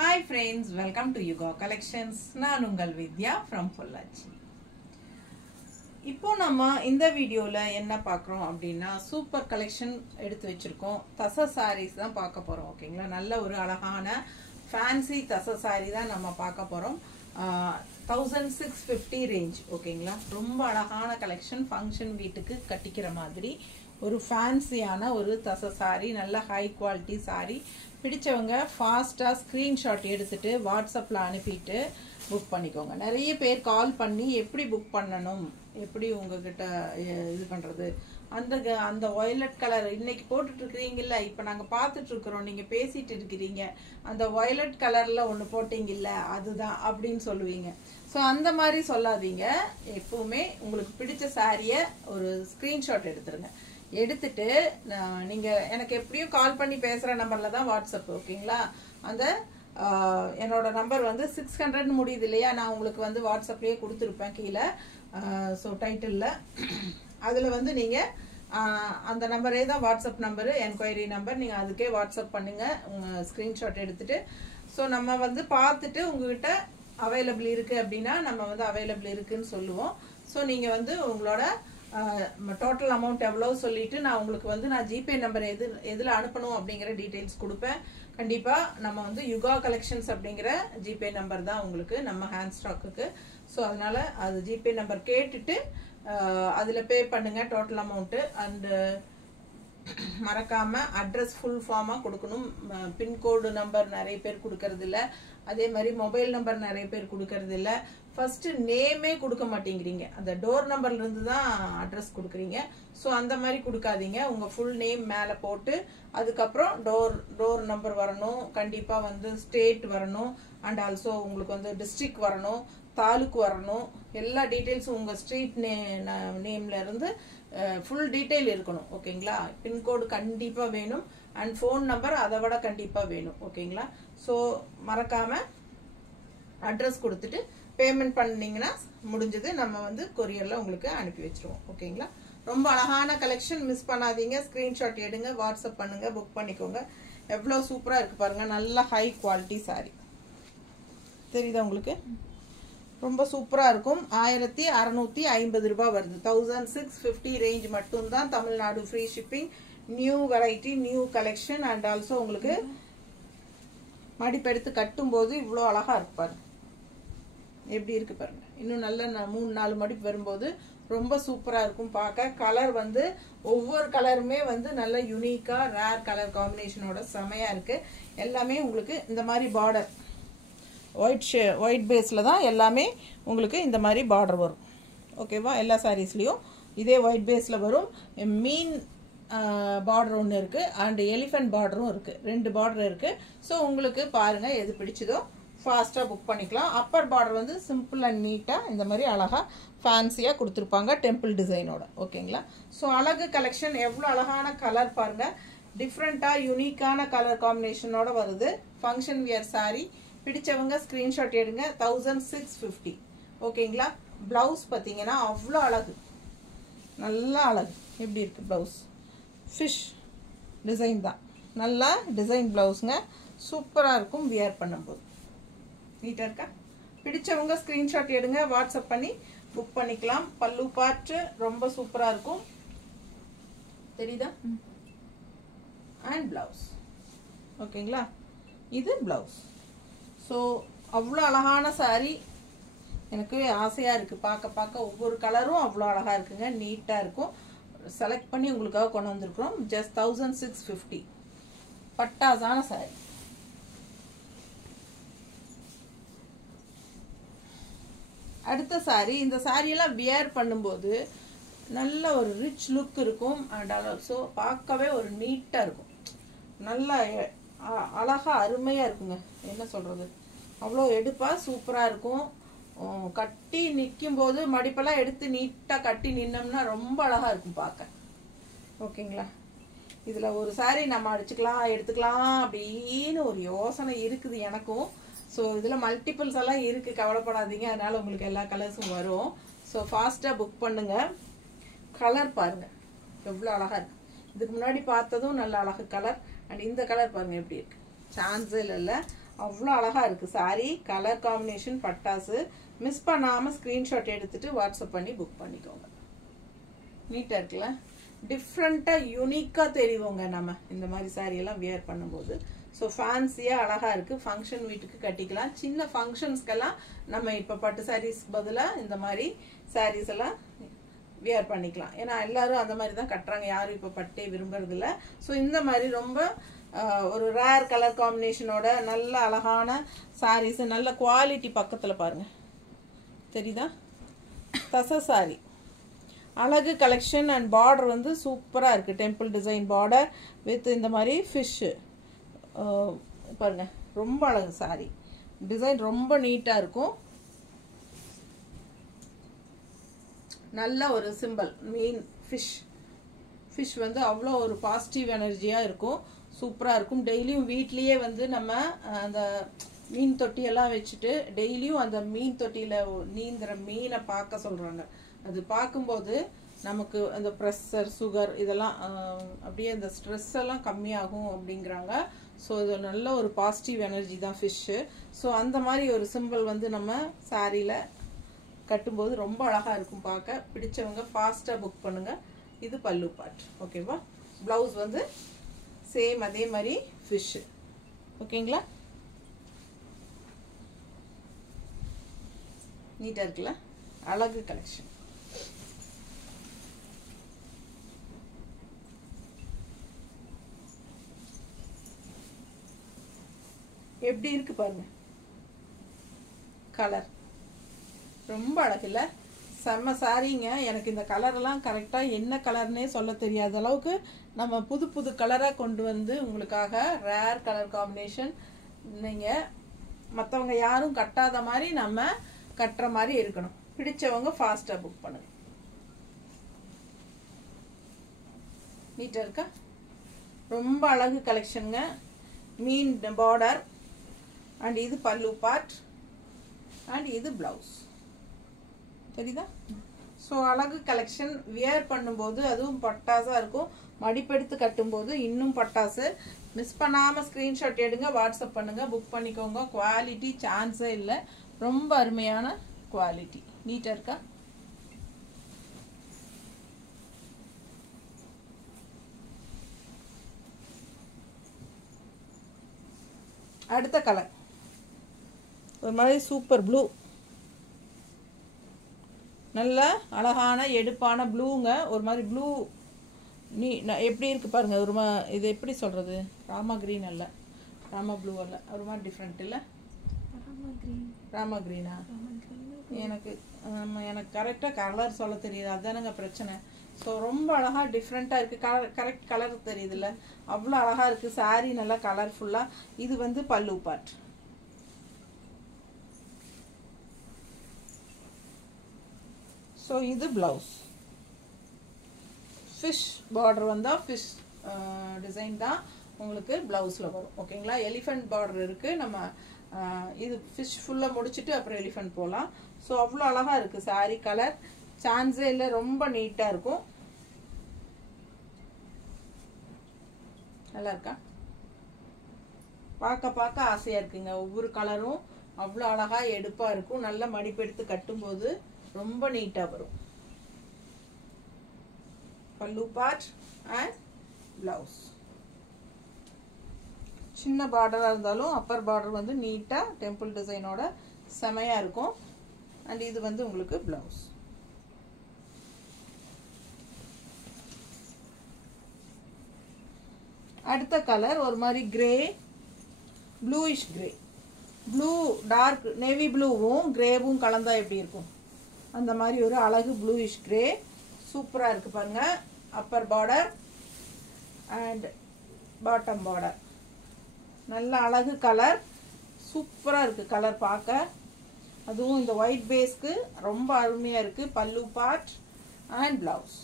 Hi friends, welcome to Yuga Collections. நான் உங்கள் வித்யா from Pollachi. இப்போ நம்ம இந்த வீடியோல என்ன பார்க்கறோம் அப்படினா சூப்பர் கலெக்ஷன் எடுத்து வச்சிருக்கோம். தச சாரீஸ் தான் பார்க்க போறோம். ஓகேங்களா? நல்ல ஒரு அழகான ஃபேன்சி தச சாரி தான் நம்ம பார்க்க போறோம். 1650 ரேஞ்ச். ஓகேங்களா? ரொம்ப அழகான கலெக்ஷன், ஃபங்க்ஷன் வீட்டுக்கு கட்டிக்கிற மாதிரி ஒரு ஃபேன்சியான ஒரு தச சாரி, நல்ல ஹை குவாலிட்டி சாரி. பிடிச்சவங்க ஃபாஸ்டா ஸ்கிரீன்ஷாட் எடுத்துட்டு வாட்ஸ்அப்ல அனுப்பிட்டு புக் பண்ணிக்கோங்க. நிறைய பேர் கால் பண்ணி எப்படி புக் பண்ணணும், எப்படி உங்ககிட்ட இது பண்றது, அந்த வயலட் கலர் இன்னைக்கு போட்டுட்டு இருக்கிறீங்கல்ல, இப்ப நாங்க பார்த்துட்டு இருக்கிறோம், நீங்க பேசிட்டு இருக்கிறீங்க, அந்த வயலட் கலர்ல ஒண்ணு போட்டீங்கல்ல அதுதான் அப்படின்னு சொல்லுவீங்க. ஸோ அந்த மாதிரி சொல்லாதீங்க. எப்பவுமே உங்களுக்கு பிடிச்ச சாரிய ஒரு ஸ்கிரீன்ஷாட் எடுத்துருங்க. எடுத்துட்டு நீங்க எனக்கு எப்படியும் கால் பண்ணி பேசுற நம்பர்ல தான் வாட்ஸ்அப். ஓகேங்களா? அந்த என்னோட நம்பர் வந்து 600 முடியுது இல்லையா, நான் உங்களுக்கு வந்து வாட்ஸ்அப்லயே கொடுத்துருப்பேன் கீழே. ஸோ டைட்டில்ல அதுல வந்து நீங்க அந்த நம்பரே தான் வாட்ஸ்அப் நம்பரு, என்கொயரி நம்பர். நீங்க அதுக்கே வாட்ஸ்அப் பண்ணுங்க உங்க ஸ்கிரீன்ஷாட் எடுத்துட்டு. ஸோ நம்ம வந்து பார்த்துட்டு உங்ககிட்ட அவைலபிள் இருக்கு அப்படின்னா நம்ம வந்து அவைலபிள் இருக்குன்னு சொல்லுவோம். ஸோ நீங்க வந்து உங்களோட டோட்டல் அமௌண்ட் எவ்வளவு சொல்லிட்டு நான் உங்களுக்கு வந்து நான் ஜிபே நம்பர் எதுல அனுப்பணும் அப்படிங்கிற டீடைல்ஸ் கொடுப்பேன். கண்டிப்பா நம்ம வந்து யுகா கலெக்ஷன்ஸ் அப்படிங்கிற ஜிபே நம்பர் தான் உங்களுக்கு நம்ம ஹேண்ட் ஸ்டாக்குக்கு. ஸோ அதனால அது ஜிபே நம்பர் கேட்டுட்டு அதுல பே பண்ணுங்க டோட்டல் அமௌண்ட். அண்ட் மறக்காம அட்ரஸ் ஃபுல் ஃபார்மா கொடுக்கணும். பின்கோடு நம்பர் நிறைய பேர் கொடுக்கறது இல்ல, அதே மாதிரி மொபைல் நம்பர் நிறைய பேர் கொடுக்கறது இல்ல. ஃபர்ஸ்ட் நேமே கொடுக்க மாட்டேங்கிறீங்க, அந்த டோர் நம்பர்ல இருந்து தான் அட்ரஸ் கொடுக்குறீங்க. ஸோ அந்த மாதிரி கொடுக்காதீங்க. உங்க ஃபுல் நேம் மேல போட்டு அதுக்கப்புறம் டோர் நம்பர் வரணும், கண்டிப்பா வந்து ஸ்டேட் வரணும், அண்ட் ஆல்சோ உங்களுக்கு வந்து டிஸ்ட்ரிக்ட் வரணும், தாலுக்கு வரணும், எல்லா டீட்டெயில்ஸும் உங்க ஸ்ட்ரீட் நேம்ல இருந்து ஃபுல் டீட்டெயில் இருக்கணும். ஓகேங்களா? பின்கோடு கண்டிப்பா வேணும், அண்ட் ஃபோன் நம்பர் அதை விட கண்டிப்பா வேணும். ஓகேங்களா? ஸோ மறக்காம அட்ரஸ் கொடுத்துட்டு பேமெண்ட் பண்ணீங்கன்னா முடிஞ்சது, நம்ம வந்து கொரியர்ல உங்களுக்கு அனுப்பி வச்சிருவோம். ஓகேங்களா? ரொம்ப அழகான கலெக்ஷன், மிஸ் பண்ணாதீங்க. ஸ்கிரீன்ஷாட் எடுங்க, வாட்ஸ்அப் பண்ணுங்க, புக் பண்ணிக்கோங்க. எவ்வளவு சூப்பரா இருக்கு பாருங்க, நல்ல ஹை குவாலிட்டி சாரி. தெரியுதா உங்களுக்கு? ரொம்ப சூப்பரா இருக்கும். 1650 ரூபாய் வருது. 1650 ரேஞ்ச் மட்டும் தான். Tamil Nadu free shipping. New variety, new collection, and also உங்களுக்கு மடிப்பெடுத்து கட்டும் போது இவ்வளோ அழகா இருப்பாரு. எப்படி இருக்கு பாருங்க. இன்னும் நல்ல 3-4 மடிப்பு வரும்போது ரொம்ப சூப்பரா இருக்கும் பார்க்க. கலர் வந்து ஒவ்வொரு கலருமே வந்து நல்ல யூனிக்கா ரேர் கலர் காம்பினேஷனோட செமையா இருக்கு. எல்லாமே உங்களுக்கு இந்த மாதிரி பார்டர் ஒயிட் பேஸ்ல தான் எல்லாமே உங்களுக்கு இந்த மாதிரி பார்டர் வரும். ஓகேவா? எல்லா சாரீஸ்லயும் இதே ஒயிட் பேஸ்ல வரும். மீன் பார்டர் ஒன்று இருக்கு, அண்ட் எலிஃபென்ட் பார்டரும் இருக்கு. 2 பார்டர் இருக்கு. ஸோ உங்களுக்கு பாருங்க எது பிடிச்சதோ ஃபாஸ்டா புக் பண்ணிக்கலாம். அப்பர் பார்டர் வந்து சிம்பிள் அண்ட் நீட்டா இந்த மாதிரி அழகா ஃபேன்சியா கொடுத்துருப்பாங்க டெம்பிள் டிசைனோட. ஓகேங்களா? ஸோ அழகு கலெக்ஷன். எவ்வளோ அழகான கலர் பாருங்க, டிஃப்ரெண்டா யூனிக்கான கலர் காம்பினேஷனோட வருது. Function wear sorry. பிடிச்சவங்க ஸ்கிரீன்ஷாட் எடுங்க. 1650. ஓகேங்களா? பிளவுஸ் பார்த்தீங்கன்னா அவ்வளோ அழகு, நல்லா அழகு. எப்படி இருக்கு பிளவுஸ்? ஃபிஷ் டிசைன் தான், நல்லா டிசைன் பிளவுஸ்ங்க. சூப்பரா இருக்கும் வியர் பண்ணும்போது. நீட்டா இருக்கா? பிடிச்சவங்க ஸ்கிரீன்ஷாட் எடுங்க, வாட்ஸ்அப் பண்ணி புக் பண்ணிக்கலாம். பல்லு பார்ட் ரொம்ப சூப்பரா இருக்கும். தெரியுதா? And blouse. ஓகேங்களா? இது பிளவுஸ். ஸோ அவ்வளோ அழகான சாரி. எனக்கு ஆசையா இருக்கு பார்க்க. ஒவ்வொரு கலரும் அவ்வளோ அழகா இருக்குங்க, நீட்டா இருக்கும். செலக்ட் பண்ணி உங்களுக்காக கொண்டு வந்திருக்கிறோம். ஜஸ்ட் 1650. பட்டாசான சாரி. அடுத்த சாரி. இந்த சாரியெல்லாம் வியர் பண்ணும்போது நல்ல ஒரு ரிச் லுக் இருக்கும், அண்ட் ஆல்சோ பார்க்கவே ஒரு நீட்டா இருக்கும். நல்ல அழகா அருமையா இருக்குங்க. என்ன சொல்றது, அவ்வளோ எடுப்பா சூப்பரா இருக்கும். கட்டி நிற்கும் போது மடிப்பெல்லாம் எடுத்து நீட்டா கட்டி நின்னோம்னா ரொம்ப அழகா இருக்கும் பார்க்க. ஓகேங்களா? இதுல ஒரு சாரி நம்ம அடிச்சுக்கலாம், எடுத்துக்கலாம் அப்படின்னு ஒரு யோசனை இருக்குது எனக்கும். ஸோ இதுல மல்டிபிள்ஸ் எல்லாம் இருக்கு, கவலைப்படாதீங்க. அதனால உங்களுக்கு எல்லா கலர்ஸும் வரும். ஸோ ஃபாஸ்டா புக் பண்ணுங்க. கலர் பாருங்க எவ்வளோ அழகா இருக்கு. இதுக்கு முன்னாடி பார்த்ததும் நல்ல அழகு கலர், அண்ட் இந்த கலர் பாருங்க எப்படி இருக்கு. சான்ஸே இல்லை. அவ்வளோ அழகா இருக்கு saree. கலர் காம்பினேஷன் பட்டாசு. மிஸ் பண்ணாம ஸ்கிரீன்ஷாட் எடுத்துட்டு வாட்ஸ்அப் பண்ணி புக் பண்ணிக்கோங்க. நீட்டா இருக்குல்ல, டிஃப்ரெண்டா யூனிக்கா தெரியுங்க நம்ம இந்த மாதிரி saree எல்லாம் வியர் பண்ணும்போது. ஸோ ஃபேன்சியா அழகா இருக்கு. ஃபங்க்ஷன் வீட்டுக்கு கட்டிக்கலாம். சின்ன ஃபங்க்ஷன்ஸ்க்கெல்லாம் நம்ம இப்போ பட்டு சாரீஸ் பதிலாக இந்த மாதிரி சாரீஸ் எல்லாம் வியர் பண்ணிக்கலாம். ஏன்னா எல்லாரும் அந்த மாதிரி தான் கட்டுறாங்க, யாரும் இப்போ பட்டே விரும்புறது இல்லை. ஸோ இந்த மாதிரி ரொம்ப ஒரு ரேர் கலர் காம்பினேஷனோட நல்ல அழகான சாரீஸ், நல்ல குவாலிட்டி. பக்கத்தில் பாருங்க, தெரியுதா? தச சாரி, அழகு கலெக்ஷன். அண்ட் பார்டர் வந்து சூப்பராக இருக்குது. டெம்பிள் டிசைன் பார்டர் வித் இந்த மாதிரி ஃபிஷ்ஷு பாருங்க, ரொம்ப அழகு சாரி. டிசைன் ரொம்ப நீட்டாக இருக்கும். நல்ல ஒரு சிம்பிள் மீன் ஃபிஷ் வந்து அவ்வளோ ஒரு பாசிட்டிவ் எனர்ஜியாக இருக்கும். சூப்பராக இருக்கும். டெய்லியும் வீட்லேயே வந்து நம்ம அந்த மீன் தொட்டியெல்லாம் வச்சுட்டு டெய்லியும் அந்த மீன் தொட்டியில் நீந்துற மீனை பார்க்க சொல்கிறாங்க. அது பார்க்கும்போது நமக்கு அந்த ப்ரெஷர், சுகர் இதெல்லாம் அப்படியே அந்த ஸ்ட்ரெஸ் எல்லாம் கம்மியாகும் அப்படிங்கிறாங்க. ஸோ இது நல்ல ஒரு பாசிட்டிவ் எனர்ஜி தான் ஃபிஷ்ஷு. ஸோ அந்த மாதிரி ஒரு சிம்பிள் வந்து நம்ம சாரியில் கட்டும்போது ரொம்ப அழகாக இருக்கும் பார்க்க. பிடிச்சவங்க ஃபாஸ்ட்டாக புக் பண்ணுங்கள். இது பல்லு பார்ட். ஓகேவா? ப்ளவுஸ் வந்து சேம் அதே மாதிரி ஃபிஷ்ஷு. ஓகேங்களா? நீட்டாக இருக்குல்ல, அழகு கலெக்ஷன். எப்படி இருக்கு பாருங்க, கலர் ரொம்ப அழகில்ல, செம்ம சாரீங்க. எனக்கு இந்த கலரெல்லாம் கரெக்டாக என்ன கலர்னே சொல்ல தெரியாத அளவுக்கு நம்ம புது புது கலராக கொண்டு வந்து உங்களுக்காக ரேர் கலர் காம்பினேஷன். நீங்கள் மற்றவங்க யாரும் கட்டாத மாதிரி நம்ம கட்டுற மாதிரி இருக்கணும். பிடிச்சவங்க ஃபாஸ்ட்டாக புக் பண்ணுங்க. நீட்டாக இருக்கா? ரொம்ப அழகு கலெக்ஷனுங்க. மீன் பார்டர் அண்ட் இது பல்லு பார்ட் அண்ட் இது பிளவுஸ். தெரியுதா? ஸோ அழகு கலெக்ஷன். வியர் பண்ணும்போது அதுவும் பட்டாசாக இருக்கும். மடிப்பெடுத்து கட்டும்போது இன்னும் பட்டாசு. மிஸ் பண்ணாமல் ஸ்க்ரீன்ஷாட் எடுங்க, வாட்ஸ்அப் பண்ணுங்கள், புக் பண்ணிக்கோங்க. குவாலிட்டி சான்ஸே இல்லை. ரொம்ப அருமையான குவாலிட்டி. நீட்டாக இருக்கா? அடுத்த கலர் ஒரு மாதிரி சூப்பர் ப்ளூ. நல்ல அழகான எடுப்பான ப்ளூங்க. ஒரு மாதிரி ப்ளூ எப்படி இருக்குது பாருங்கள். ஒரு இது எப்படி சொல்கிறது, ராமா க்ரீன் அல்ல, ராமா ப்ளூ அல்ல, ஒரு மாதிரி டிஃப்ரெண்ட் இல்லை. ராமா க்ரீனா? எனக்கு கரெக்டாக கலர் சொல்ல தெரியுது, அதுதானங்க பிரச்சனை. ஸோ ரொம்ப அழகாக டிஃப்ரெண்ட்டாக இருக்குது. கரெக்ட் கலர் தெரியுதுல்ல, அவ்வளோ அழகாக இருக்குது. சாரீ நல்லா கலர்ஃபுல்லாக. இது வந்து பல்லு பார்ட். ஸோ இது பிளவுஸ். ஃபிஷ் பார்டர் வந்தால் ஃபிஷ் டிசைன் தான் உங்களுக்கு பிளவுஸில் வரும். ஓகேங்களா? எலிஃபெண்ட் பார்டர் இருக்குது. நம்ம இது ஃபிஷ் ஃபுல்லாக முடிச்சுட்டு அப்புறம் எலிஃபெண்ட் போகலாம். ஸோ அவ்வளோ அழகாக இருக்குது சாரீ. கலர் சான்ஸே இல்லை, ரொம்ப நீட்டாக இருக்கும். நல்லா இருக்கா? பார்க்க பார்க்க ஆசையாக இருக்குங்க. ஒவ்வொரு கலரும் அவ்வளோ அழகாக எடுப்பாக இருக்கும். நல்ல மடிப்பெடுத்து கட்டும்போது ரொம்ப நீட்டாக வரும். பல்லு பார்ட் அண்ட் பிளவுஸ். சின்ன பார்டராக இருந்தாலும் அப்பர் பார்டர் வந்து நீட்டாக டெம்பிள் டிசைனோட செமையாக இருக்கும். அண்ட் இது வந்து உங்களுக்கு பிளவுஸ். அடுத்த கலர் ஒரு மாதிரி grey, bluish grey. Blue dark navy ப்ளூவும் கிரேவும் கலந்தா எப்படி இருக்கும் அந்த மாதிரி ஒரு அழகு ப்ளூயிஷ் கிரே. சூப்பராக இருக்குது பாருங்க. Appar border and bottom border. நல்ல அழகு கலர். சூப்பராக இருக்குது கலர் பார்க்க. அதுவும் இந்த ஒயிட் பேஸ்க்கு ரொம்ப அருமையாக இருக்குது. பல்லு பார்ட் அண்ட் பிளவுஸ்.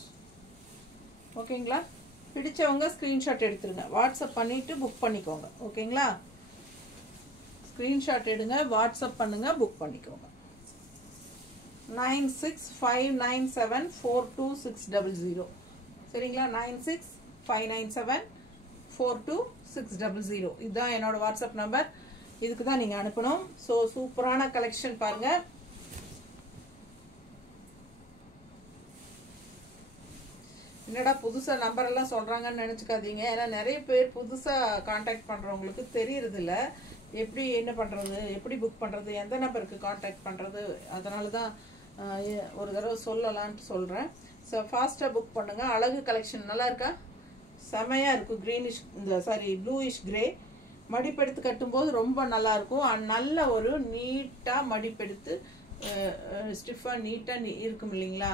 ஓகேங்களா? பிடிச்சவங்க ஸ்க்ரீன்ஷாட் எடுத்துருங்க, வாட்ஸ்அப் பண்ணிவிட்டு புக் பண்ணிக்கோங்க. ஓகேங்களா? ஸ்க்ரீன்ஷாட் எடுங்க, வாட்ஸ்அப் பண்ணுங்கள், புக் பண்ணிக்கோங்க. 9659742600. சரிங்களா? 9659742600 இதுதான் என்னோட வாட்ஸ்அப் நம்பர். இதுக்கு தான் நீங்கள் அனுப்பணும். ஸோ சூப்பரான கலெக்ஷன் பாருங்கள். என்னடா புதுசாக நம்பரெல்லாம் சொல்கிறாங்கன்னு நினச்சிக்காதீங்க. ஏன்னா நிறைய பேர் புதுசாக காண்டாக்ட் பண்ணுறவங்களுக்கு தெரியறதில்ல எப்படி என்ன பண்ணுறது, எப்படி புக் பண்ணுறது, எந்த நம்பருக்கு காண்டாக்ட் பண்ணுறது. அதனால தான் ஒரு தடவை சொல்லலான்ட்டு சொல்கிறேன். ஸோ ஃபாஸ்ட்டாக புக் பண்ணுங்கள். அழகு கலெக்ஷன் நல்லா இருக்கா? செமையாக இருக்கும். க்ரீனிஷ் ப்ளூயிஷ் கிரே மடிப்பெடுத்து கட்டும்போது ரொம்ப நல்லாயிருக்கும். நல்ல ஒரு நீட்டாக மடிப்பெடுத்து ஸ்டிஃபாக நீட்டாக இருக்கும் இல்லைங்களா?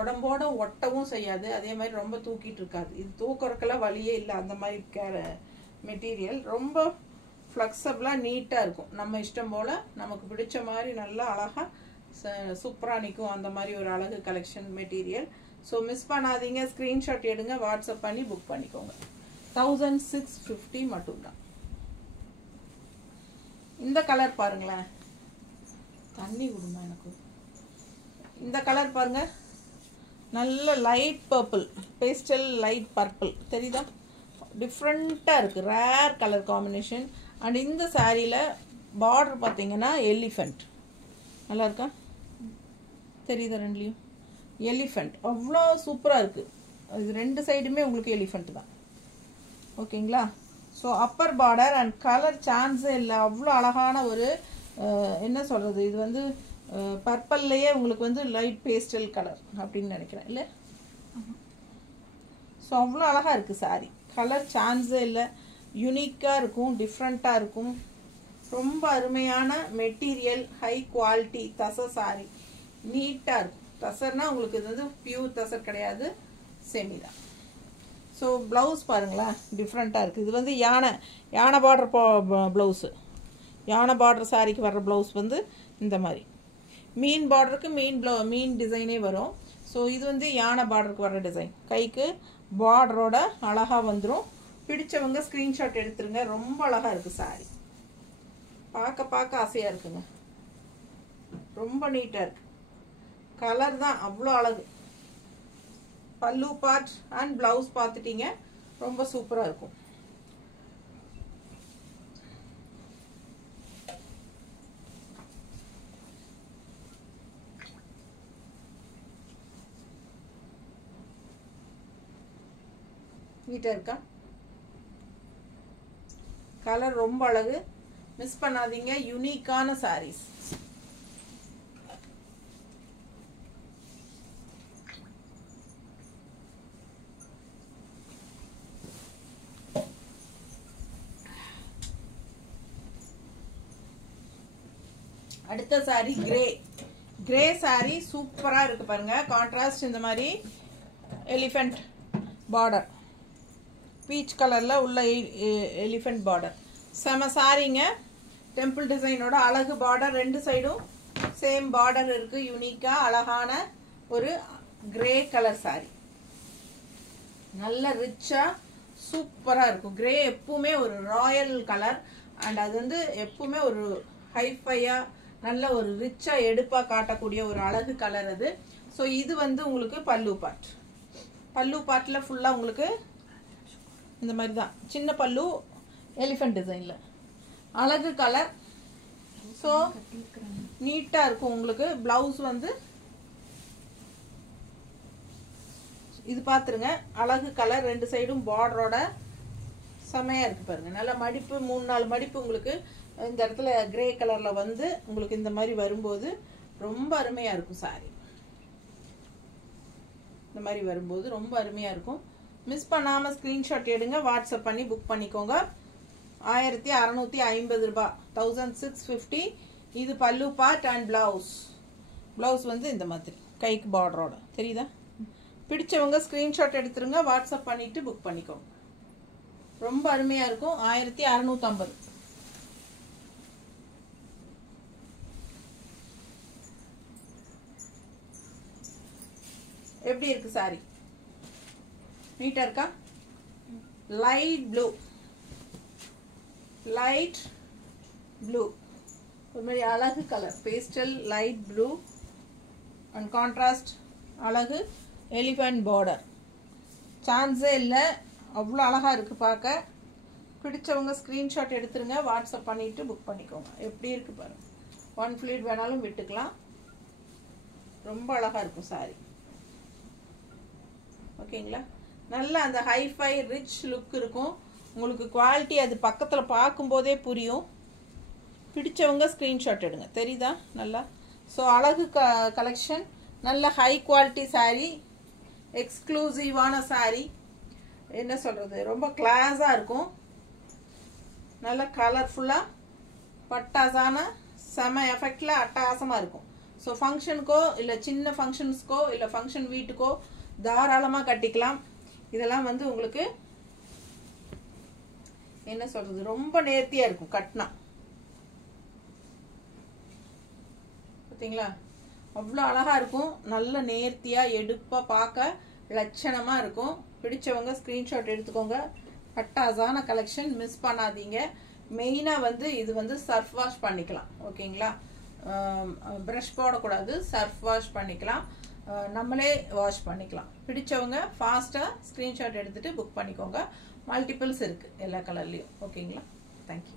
உடம்போட ஒட்டவும் செய்யாது, அதே மாதிரி ரொம்ப தூக்கிட்டு இருக்காது. இது தூக்குறதுக்கெல்லாம் வழியே இல்லை. அந்த மாதிரி மெட்டீரியல் ரொம்ப ஃப்ளெக்சபிளாக நீட்டாக இருக்கும். நம்ம இஷ்டம் போல் நமக்கு பிடிச்ச மாதிரி நல்லா அழகாக சூப்பராக நிற்கும். அந்த மாதிரி ஒரு அழகு கலெக்ஷன் மெட்டீரியல். ஸோ மிஸ் பண்ணாதீங்க. ஸ்க்ரீன்ஷாட் எடுங்க, வாட்ஸ்அப் பண்ணி புக் பண்ணிக்கோங்க. 1650 மட்டும்தான். இந்த கலர் பாருங்களேன். தண்ணி விடுமா எனக்கு. இந்த கலர் பாருங்க, நல்ல light purple, pastel light purple தெரியுதா? டிஃப்ரெண்ட்டாக இருக்குது, ரேர் கலர் காம்பினேஷன். அண்ட் இந்த சாரியில் பார்டர் பார்த்தீங்கன்னா எலிஃபெண்ட். நல்லா இருக்கா? தெரியுதா? ரெண்டுலேயும் எலிஃபெண்ட் அவ்வளோ சூப்பராக இருக்குது. இது ரெண்டு சைடுமே உங்களுக்கு எலிஃபெண்ட் தான். ஓகேங்களா? So Appar border and colour சான்ஸே இல்லை. அவ்வளோ அழகான ஒரு என்ன சொல்கிறது, இது வந்து பர்பிள்லேயே உங்களுக்கு வந்து லைட் பேஸ்டல் கலர் அப்படின்னு நினைக்கிறேன் இல்லை? ஸோ அவ்வளோ அழகாக இருக்குது சாரி. கலர் சான்ஸே இல்லை. யூனிக்காக இருக்கும், டிஃப்ரெண்ட்டாக இருக்கும். ரொம்ப அருமையான மெட்டீரியல், ஹை குவாலிட்டி தசை சாரி. நீட்டாக இருக்கும். தசர்னா உங்களுக்கு இது வந்து பியூர் தசர் கிடையாது, செமி தான். ஸோ ப்ளவுஸ் பாருங்களேன், டிஃப்ரெண்ட்டாக இருக்குது. இது வந்து யானை பார்டர் ப்ளவுஸு. யானை பார்டர் சாரிக்கு வர்ற ப்ளவுஸ் வந்து இந்த மாதிரி மீன் பார்டருக்கு மீன் டிசைனே வரும். ஸோ இது வந்து யானை பார்டருக்கு வர்ற டிசைன். கைக்கு பார்டரோட அழகாக வந்துடும். பிடிச்சவங்க ஸ்க்ரீன்ஷாட் எடுத்துருங்க. ரொம்ப அழகாக இருக்குது சாரி. பார்க்க ஆசையாக இருக்குங்க. ரொம்ப நீட்டாக இருக்குது. கலர் தான் அவ்வளோ அழகு. பல்லு பார்ட் அண்ட் ப்ளவுஸ் பார்த்துட்டீங்க, ரொம்ப சூப்பராக இருக்கும். நீட்டாக இருக்கா? கலர் ரொம்ப அழகு. மிஸ் பண்ணாதீங்க. யூனிக்கான சாரீஸ். அடுத்த சாரி கிரே சாரி சூப்பராக இருக்குது பாருங்க. கான்ட்ராஸ்ட் இந்த மாதிரி எலிஃபெண்ட் பார்டர், பீச் கலரில் உள்ள எலிஃபெண்ட் பார்டர். செம சாரிங்க. டெம்பிள் டிசைனோட அழகு பார்டர். ரெண்டு சைடும் சேம் பார்டர் இருக்குது. யூனிக்காக அழகான ஒரு கிரே கலர் சாரி. நல்ல ரிச்சாக சூப்பராக இருக்கும். கிரே எப்பவுமே ஒரு ராயல் கலர். அண்ட் அது வந்து எப்பவுமே ஒரு ஹைஃபையாக நல்ல ஒரு ரிச்சாக எடுப்பாக காட்டக்கூடிய ஒரு அழகு கலர் அது. ஸோ இது வந்து உங்களுக்கு பல்லு பார்ட். பல்லு பார்ட்டில் ஃபுல்லாக உங்களுக்கு இந்த மாதிரி தான் சின்ன பல்லு, எலிஃபெண்ட் டிசைனில் அழகு கலர். ஸோ நீட்டாக இருக்கும் உங்களுக்கு. ப்ளவுஸ் வந்து இது பார்த்துருங்க, அழகு கலர். ரெண்டு சைடும் பார்டரோட செமையாக இருக்குது பாருங்கள். நல்ல மடிப்பு, 3-4 மடிப்பு உங்களுக்கு இந்த இடத்துல கிரே கலரில் வந்து உங்களுக்கு இந்த மாதிரி வரும்போது ரொம்ப அருமையாக இருக்கும் சாரி. இந்த மாதிரி வரும்போது ரொம்ப அருமையாக இருக்கும். மிஸ் பண்ணாமல் ஸ்க்ரீன்ஷாட் எடுங்க, வாட்ஸ்அப் பண்ணி புக் பண்ணிக்கோங்க. 1650 ரூபாய், 1650. இது பல்லு பார்ட் அண்ட் ப்ளவுஸ் வந்து இந்த மாதிரி கைக்கு பார்டரோட தெரியுதா? பிடிச்சவங்க ஸ்க்ரீன்ஷாட் எடுத்துருங்க, வாட்ஸ்அப் பண்ணிவிட்டு புக் பண்ணிக்கோங்க. ரொம்ப அருமையாக இருக்கும். 1650. எப்படி இருக்கு சாரி? நீட்டா இருக்கா? லைட் ப்ளூ ஒரு மாதிரி அழகு colour. Pastel light blue and contrast அழகு எலிஃபெண்ட் பார்டர். சான்ஸே இல்லை, அவ்வளோ அழகாக இருக்குது பார்க்க. பிடிச்சவங்க ஸ்க்ரீன்ஷாட் எடுத்துருங்க, வாட்ஸ்அப் பண்ணிவிட்டு புக் பண்ணிக்கோங்க. எப்படி இருக்குது பாருங்கள். 1 ஃப்ளீட் வேணாலும் விட்டுக்கலாம். ரொம்ப அழகாக இருக்கும் சாரி. ஓகேங்களா? நல்ல அந்த ஹைஃபை ரிச் லுக் இருக்கும். உங்களுக்கு குவாலிட்டி அது பக்கத்தில் பார்க்கும்போதே புரியும். பிடிச்சவங்க ஸ்க்ரீன்ஷாட் எடுங்க. தெரியுதா நல்லா? ஸோ அழகு கலெக்ஷன், நல்ல ஹை குவாலிட்டி சாரீ, எக்ஸ்க்ளூசிவான சாரீ. என்ன சொல்கிறது, ரொம்ப கிளாஸாக இருக்கும். நல்ல கலர்ஃபுல்லாக பட்டாசான செம எஃபெக்டில் அட்டகாசமாக இருக்கும். ஸோ ஃபங்க்ஷனுக்கோ இல்லை சின்ன ஃபங்க்ஷன்ஸ்க்கோ இல்லை ஃபங்க்ஷன் வீட்டுக்கோ தாராளமாக கட்டிக்கலாம். இதெல்லாம் வந்து உங்களுக்கு என்ன சொல்கிறது, ரொம்ப நேர்த்தியாக இருக்கும் கட்டினா. பார்த்தீங்களா? அவ்வளோ அழகாக இருக்கும். நல்ல நேர்த்தியாக எடுப்பாக பார்க்க லட்சணமாக இருக்கும். பிடிச்சவங்க ஸ்க்ரீன்ஷாட் எடுத்துக்கோங்க. பட்டாசான கலெக்ஷன், மிஸ் பண்ணாதீங்க. மெயினாக வந்து இது வந்து சர்ஃப் வாஷ் பண்ணிக்கலாம். ஓகேங்களா? ப்ரஷ் போடக்கூடாது, சர்ஃப் வாஷ் பண்ணிக்கலாம். நம்மளே வாஷ் பண்ணிக்கலாம். பிடிச்சவங்க ஃபாஸ்ட்டாக ஸ்க்ரீன்ஷாட் எடுத்துகிட்டு புக் பண்ணிக்கோங்க. மல்டிபிள்ஸ் இருக்குது எல்லா கலர்லேயும். ஓகேங்களா? தேங்க்யூ.